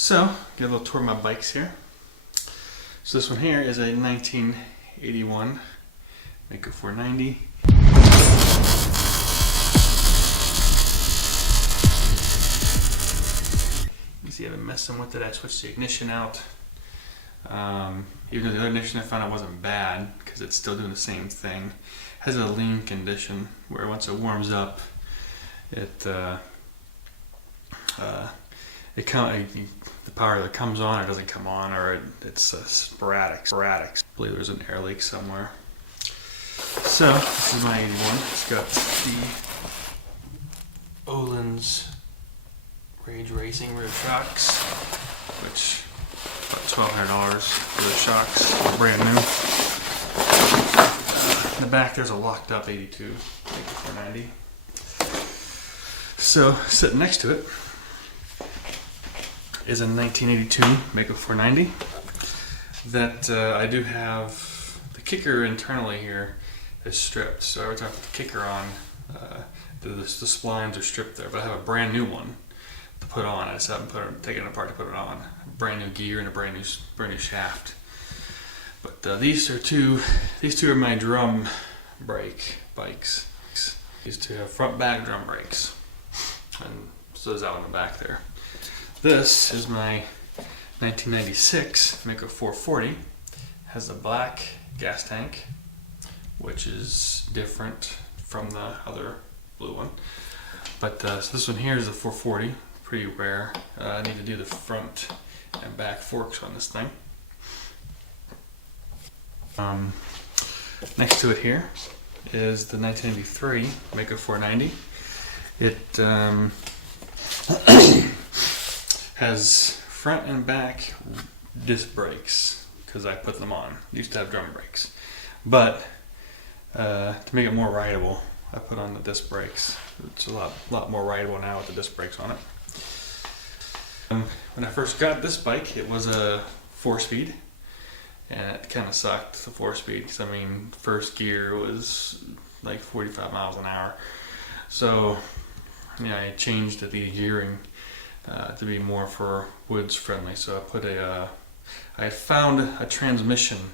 So, get a little tour of my bikes here. So this one here is a 1981 Maico 490. You see I've been messing with it. I switched the ignition out. Even though the other ignition I found out wasn't bad because it's still doing the same thing. It has a lean condition where once it warms up, the power either comes on or doesn't come on, or it's sporadic. I believe there's an air leak somewhere. So this is my 81. It's got the Öhlins Rage Racing rear shocks, which about $1,200 for the shocks, brand new. In the back there's a locked up 82 Maico 490. So sitting next to it is a 1982 Maico 490 that I do have. The kicker internally here is stripped, so every time I put the kicker on, the splines are stripped there, but I have a brand new one to put on. I just haven't taken it apart to put it on. A brand new gear and a brand new shaft. But these two are my drum brake bikes. These two have front back drum brakes, and so is that one in the back there. This is my 1996 Maico 440. Has a black gas tank, which is different from the other blue one. But so this one here is a 440, pretty rare. I need to do the front and back forks on this thing. Next to it here is the 1983 Maico 490. It has front and back disc brakes because I put them on. Used to have drum brakes, but to make it more rideable, I put on the disc brakes. It's a lot more rideable now with the disc brakes on it. When I first got this bike, it was a 4-speed, and it kind of sucked, the 4-speed, because I mean, first gear was like 45 miles an hour. So I changed the gearing to be more for woods friendly. So I found a transmission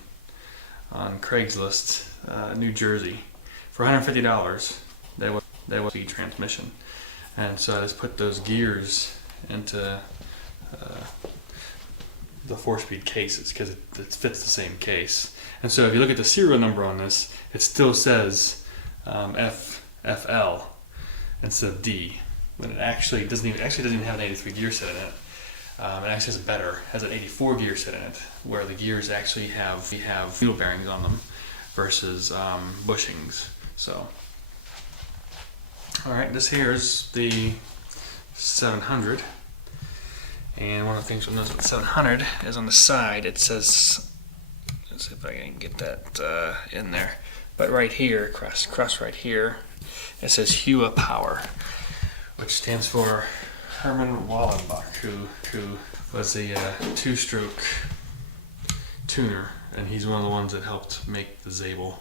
on Craigslist, New Jersey, for $150. That was the transmission, and so I just put those gears into the 4-speed cases because it fits the same case. And so if you look at the serial number on this, it still says FL instead of D, when it actually doesn't even have an 83 gear set in it. It actually has an 84 gear set in it, where the gears actually have wheel bearings on them versus bushings. So, all right, this here is the 700, and one of the things you'll notice with the 700 is on the side it says, let's see if I can get that in there, but right here, across right here, it says Hua Power, which stands for Herman Wallenbach, who was a two-stroke tuner, and he's one of the ones that helped make the Zabel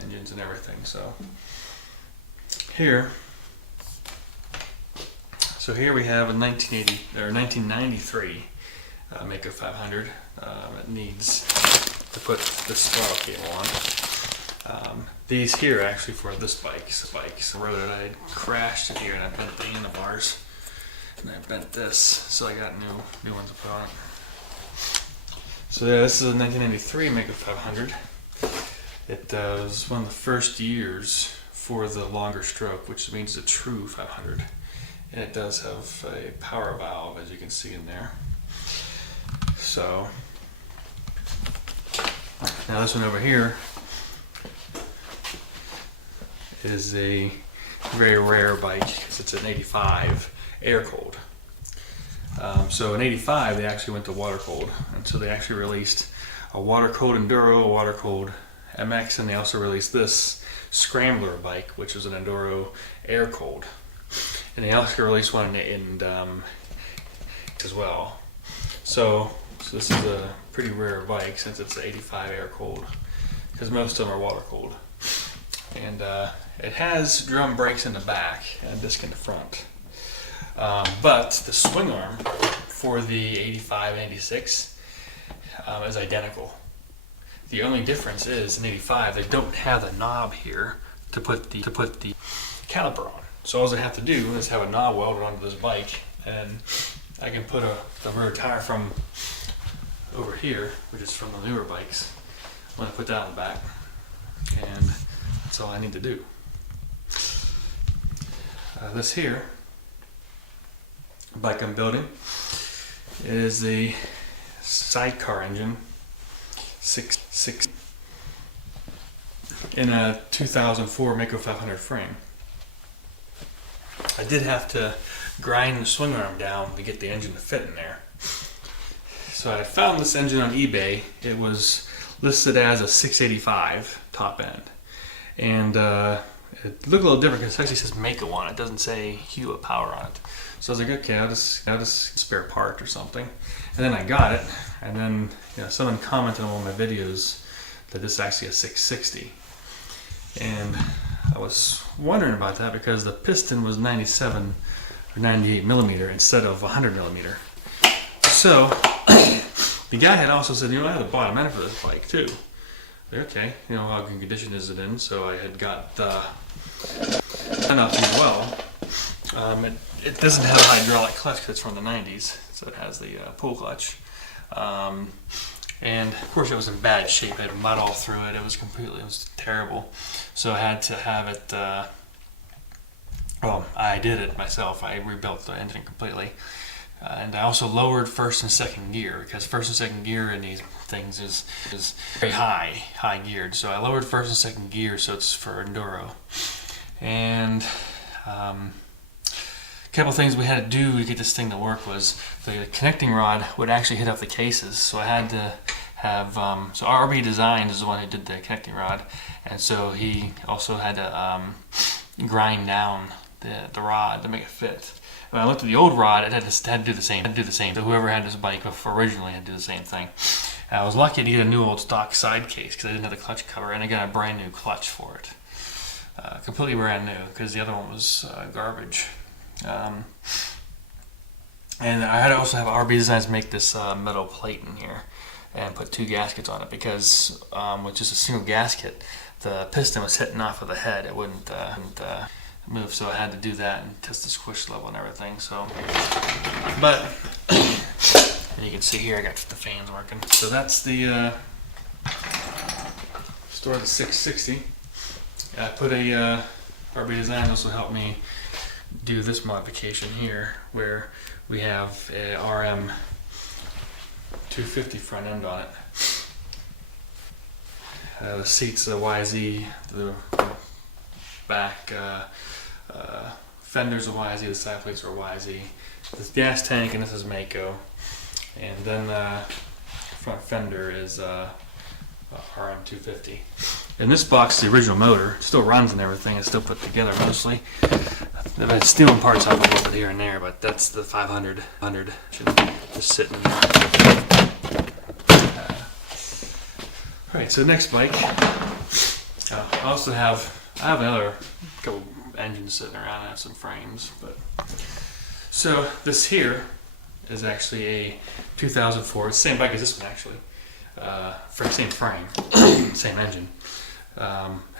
engines and everything. So here we have a 1993 Maico 500. It needs to put this throttle cable on. These here are actually for this bike's where I crashed it here and I bent the handlebars and I bent this, so I got new ones to put on it. So yeah, this is a 1993 Maico 500. It was one of the first years for the longer stroke, which means a true 500. And it does have a power valve, as you can see in there. So now this one over here is a very rare bike because it's an 85 air cooled. So in 85 they actually went to water cooled, and so they actually released a water cooled Enduro, a water cooled MX, and they also released this Scrambler bike, which is an Enduro air cooled, and they also released one in as well. So this is a pretty rare bike since it's 85 air cooled, because most of them are water cooled. And it has drum brakes in the back and a disc in the front. But the swing arm for the 85 and 86 is identical. The only difference is in 85 they don't have the knob here to put the caliper on. So all I have to do is have a knob welded onto this bike, and I can put the rear tire from over here, which is from the newer bikes. I'm going to put that on the back, and that's all I need to do. This here bike I'm building is the sidecar engine 6 in a 2004 Maico 500 frame. I did have to grind the swing arm down to get the engine to fit in there. So I found this engine on eBay. It was listed as a 685 top end, and it looked a little different because it actually says Maico on it. It doesn't say Hewlett Power on it. So I was like, okay, I'll just spare part or something. And then I got it, and then someone commented on one of my videos that this is actually a 660. And I was wondering about that because the piston was 97 or 98 millimeter instead of 100 millimeter. So the guy had also said, I had a bottom end for this bike too. Okay, how good condition is it in? So I had got enough as well. It doesn't have a hydraulic clutch because it's from the 90s, so it has the pull clutch. And of course it was in bad shape. It had mud all through it. It was terrible. So I had to have it, I did it myself. I rebuilt the engine completely. And I also lowered first and second gear, because first and second gear in these things is very high geared. So I lowered first and second gear, so it's for enduro. And a couple things we had to do to get this thing to work was the connecting rod would actually hit up the cases. So I had to have, so RB Designs is the one who did the connecting rod, and so he also had to grind down the rod to make it fit. When I looked at the old rod, it had to do the same. So whoever had this bike originally had to do the same thing. And I was lucky to get a new old stock side case because I didn't have the clutch cover, and I got a brand new clutch for it. Completely brand new, because the other one was garbage. And I had to also have RB Designs make this metal plate in here and put 2 gaskets on it, because with just a single gasket, the piston was hitting off of the head. It wouldn't move, so I had to do that and test the squish level and everything. So, but and you can see here I got the fans working. So that's the store the 660. I put a RB Design also helped me do this modification here, where we have a RM 250 front end on it. The seats are YZ, the back fenders are YZ, the side plates are YZ. This gas tank, and this is Maico, and then front fender is RM 250. And this box is the original motor. It still runs and everything. It's still put together mostly. I've had stealing parts out of it a little bit here and there, but that's the 500 just sitting there. Alright, so next bike. I have another couple engines sitting around. I have some frames, but so this here is actually a 2004. It's the same bike as this one actually. Same frame, same engine.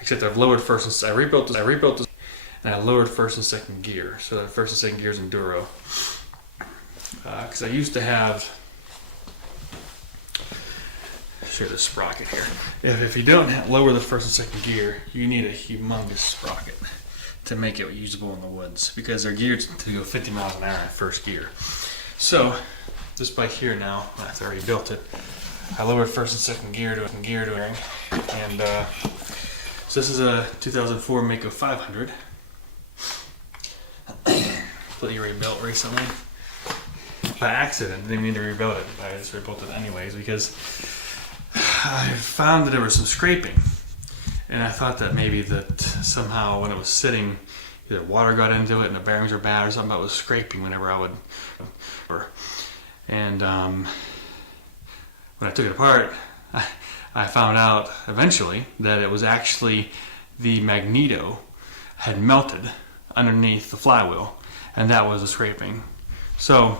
Except I've lowered first and I rebuilt this, and I lowered first and second gear. So that first and second gear is enduro. Because I used to have. Show the sprocket here. If you don't lower the first and second gear, you need a humongous sprocket to make it usable in the woods, because they're geared to go 50 miles an hour in first gear. So this bike here now, after I already built it, I lowered first and second gear to and so this is a 2004 Maico 500. Completely rebuilt recently. By accident, didn't mean to rebuild it. I just rebuilt it anyways because I found that there was some scraping, and I thought that maybe that somehow when it was sitting, either water got into it and the bearings were bad, or something about it was scraping whenever I would. And when I took it apart, I found out eventually that it was actually the magneto had melted underneath the flywheel, and that was the scraping. So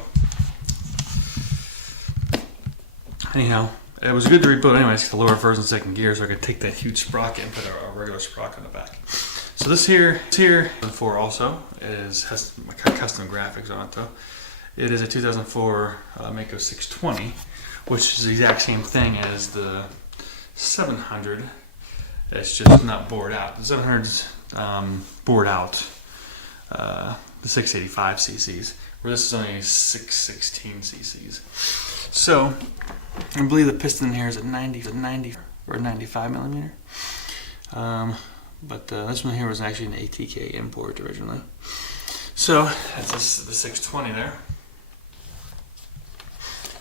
anyhow, it was good to rebuild anyways, because the lower first and second gear, so I could take that huge sprocket and put a regular sprocket on the back. So this here, 2004 also, has my custom graphics on it though. It is a 2004 Maicos 620, which is the exact same thing as the 700. It's just not bored out. The 700's bored out the 685 cc's, where this is only 616 cc's. So I believe the piston in here is at 90 or 95 millimeter. But this one here was actually an ATK import originally. So that's the 620 there.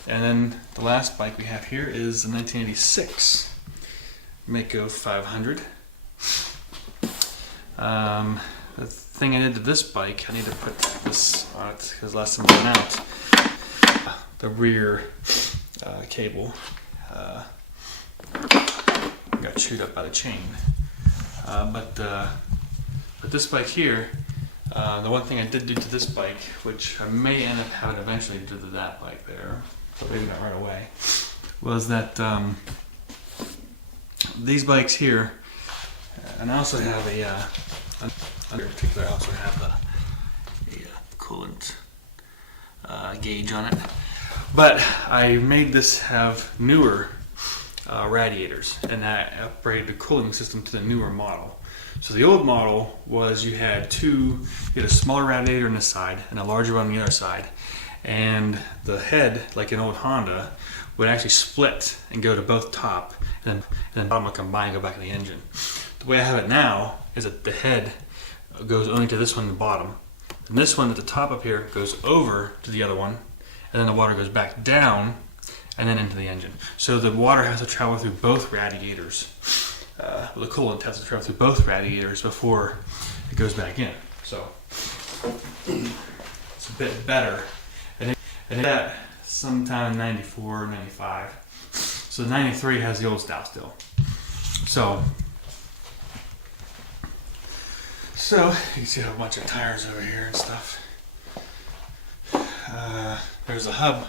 And then the last bike we have here is the 1986 Maico 500. The thing I did to this bike, I need to put this on it because last time I went out, the rear cable got chewed up by the chain. But this bike here, the one thing I did do to this bike, which I may end up having eventually do to that bike there, but maybe not right away, was that these bikes here, and I also have in particular, I also have a coolant gauge on it. But I made this have newer radiators, and I upgraded the cooling system to the newer model. So the old model was you had a smaller radiator on this side and a larger one on the other side, and the head, like an old Honda, would actually split and go to both top, and then bottom would combine and go back in the engine. The way I have it now is that the head goes only to this one at the bottom, and this one at the top up here goes over to the other one, and then the water goes back down and then into the engine. So the water has to travel through both radiators. The coolant has to travel through both radiators before it goes back in. So it's a bit better. And that sometime in 94, 95. So the 93 has the old style still. So you can see I have a bunch of tires over here and stuff. There's a hub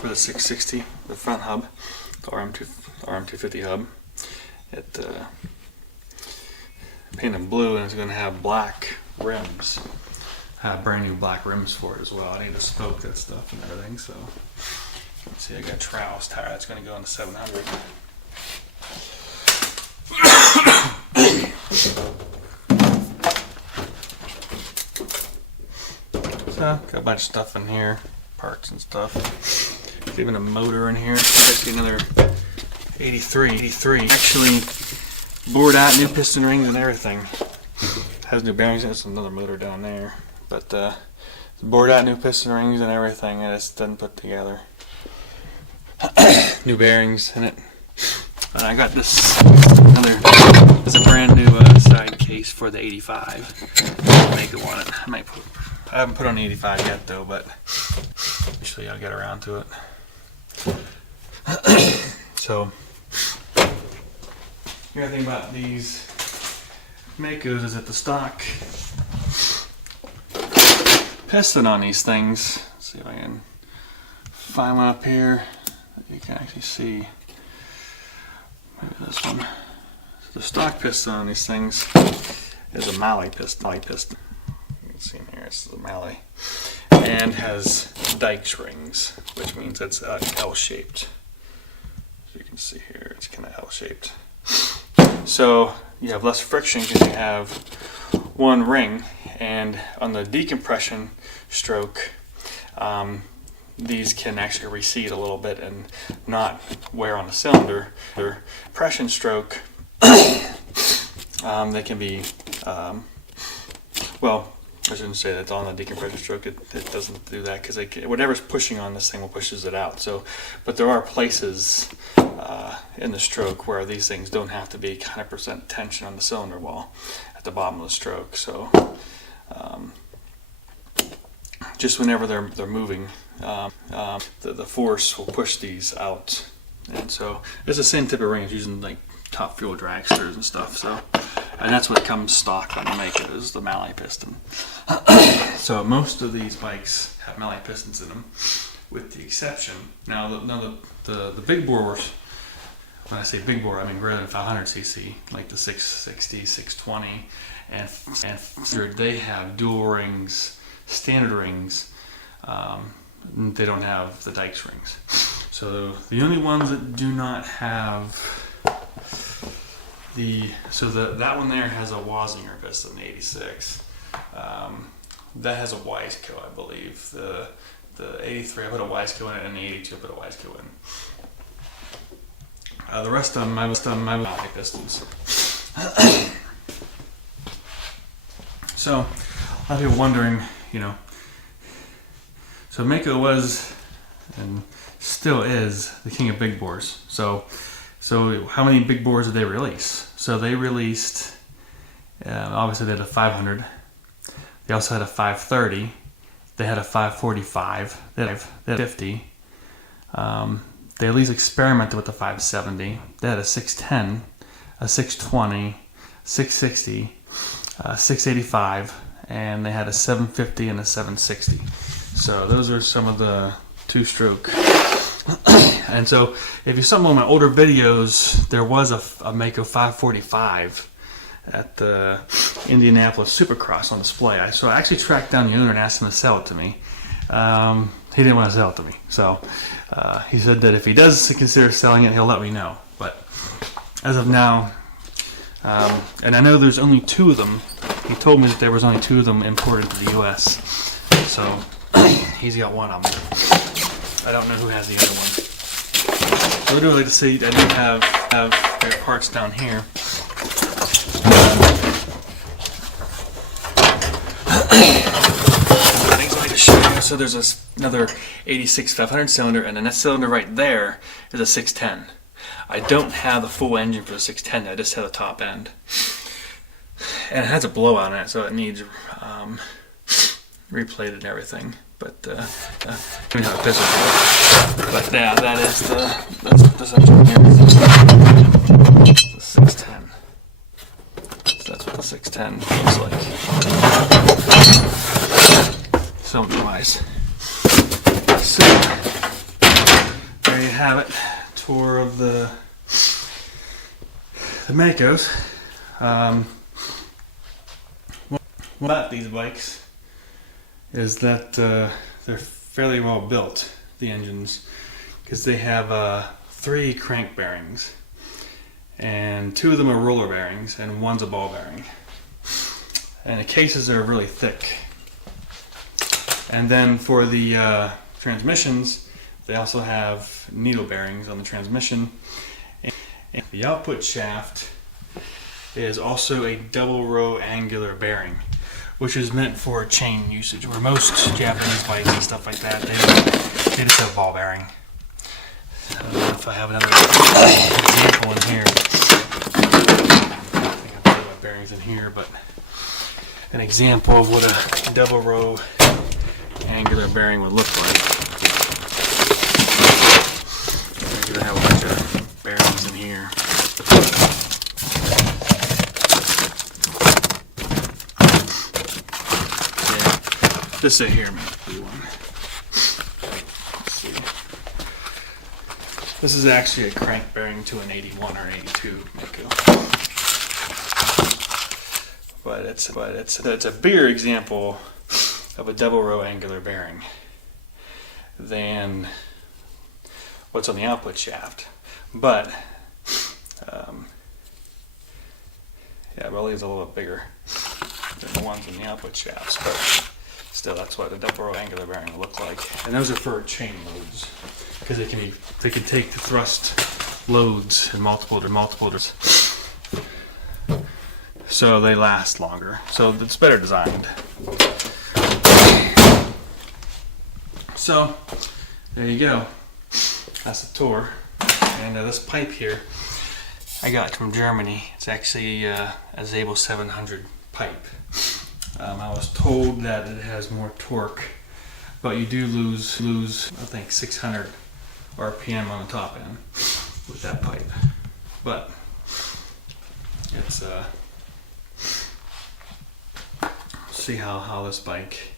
for the 660, the front hub, the RM250 hub. It painted blue, and it's going to have black rims. I have brand new black rims for it as well. I need to spoke that stuff and everything. So you can see I got a Trouse tire that's going to go on the 700. So got a bunch of stuff in here, parts and stuff. There's even a motor in here. Actually another 83. Actually bored out, new piston rings and everything. Has new bearings in it. There's another motor down there. But bored out, new piston rings and everything. It just doesn't put together. New bearings in it. And I got this it's a brand new side case for the 85. Make it want it. I haven't put on the 85 yet though, but eventually I'll get around to it. So, the other thing about these Maicos is that the stock piston on these things, let's see if I can find one up here that you can actually see. Maybe this one. So the stock piston on these things is a Malle piston. You can see in here, it's the Malle. And has Dykes rings, which means it's L-shaped. So you can see here, it's kind of L-shaped. So you have less friction because you have one ring, and on the decompression stroke, these can actually recede a little bit and not wear on the cylinder. Their compression stroke, they can be, well, I shouldn't say that on the decompression stroke, it doesn't do that because whatever's pushing on this thing will pushes it out. So, but there are places in the stroke where these things don't have to be 100% tension on the cylinder wall at the bottom of the stroke. So, just whenever they're moving, the force will push these out. And so it's the same type of ring. It's using like Top Fuel dragsters and stuff. So, and that's what comes stock on the Maicos, is the Malle piston. So most of these bikes have Malle pistons in them. with the exception. Now the big bores, when I say big bore, I mean greater than 500 cc, like the 660, 620, and 400, they have dual rings, standard rings. They don't have the Dykes rings. So the only ones that do not have that one there has a Wasinger piston, the 86. That has a Wiseco, I believe. The 83, I put a Wiseco in it, and the 82, I put a Wiseco in. The rest of them, I like pistons. So, a lot of people wondering, so Maico was, and still is, the king of big bores. So how many big bores did they release? So they released, obviously they had a 500. They also had a 530. They had a 545. They had a 50. They at least experimented with the 570. They had a 610, a 620, 660, 685, and they had a 750 and a 760. So those are some of the two-stroke. And so if you saw some of my older videos, there was a Maicos 545 at the Indianapolis Supercross on display. So I actually tracked down the owner and asked him to sell it to me. He didn't want to sell it to me. So he said that if he does consider selling it, he'll let me know. But as of now, and I know there's only 2 of them. He told me that there was only 2 of them imported to the U.S. So he's got one of them. I don't know who has the other one. I would really like to see, I do have their parts down here. So there's another 86 500 cylinder, and then that cylinder right there is a 610. I don't have the full engine for the 610, I just have the top end. And it has a blowout in it, so it needs replated and everything. But let me have a pistol. But yeah, that's what this engine here is. The 610. So that's what the 610 looks like. Cylinder-wise. So there you have it. Tour of the Maicos. What about these bikes is that they're fairly well built, the engines, because they have 3 crank bearings, and 2 of them are roller bearings, and 1's a ball bearing. And the cases are really thick. And then for the transmissions, they also have needle bearings on the transmission. And the output shaft is also a double row angular bearing, which is meant for chain usage, where most Japanese bikes and stuff like that, they just have ball bearing. I don't know if I have another example in here. I think I put my bearings in here, but an example of what a double row angular bearing would look like. I have a bunch of bearings in here. This right here, man, blue one. Let's see. This is actually a crank bearing to an 81 or 82 Maicos. But it's a bigger example of a double row angular bearing than what's on the output shaft. But yeah, really is a little bit bigger than the ones in the output shafts, but still, that's what a double row angular bearing will look like. And those are for chain loads, because they can take the thrust loads in multiple. So they last longer. So it's better designed. So there you go. That's the tour. And this pipe here, I got from Germany. It's actually a Zabel 700 pipe. I was told that it has more torque, but you do lose I think 600 RPM on the top end with that pipe. But it's see how this bike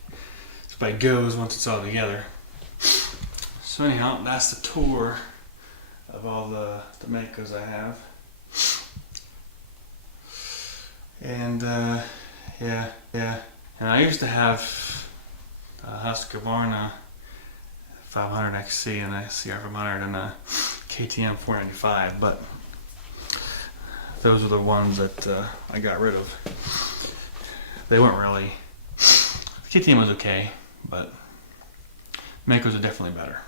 goes once it's all together. So anyhow, that's the tour of all the Maicos I have. And yeah. And I used to have a Husqvarna 500 XC and a CR500 and a KTM 495, but those are the ones that I got rid of. They weren't really. The KTM was okay, but Maicos are definitely better.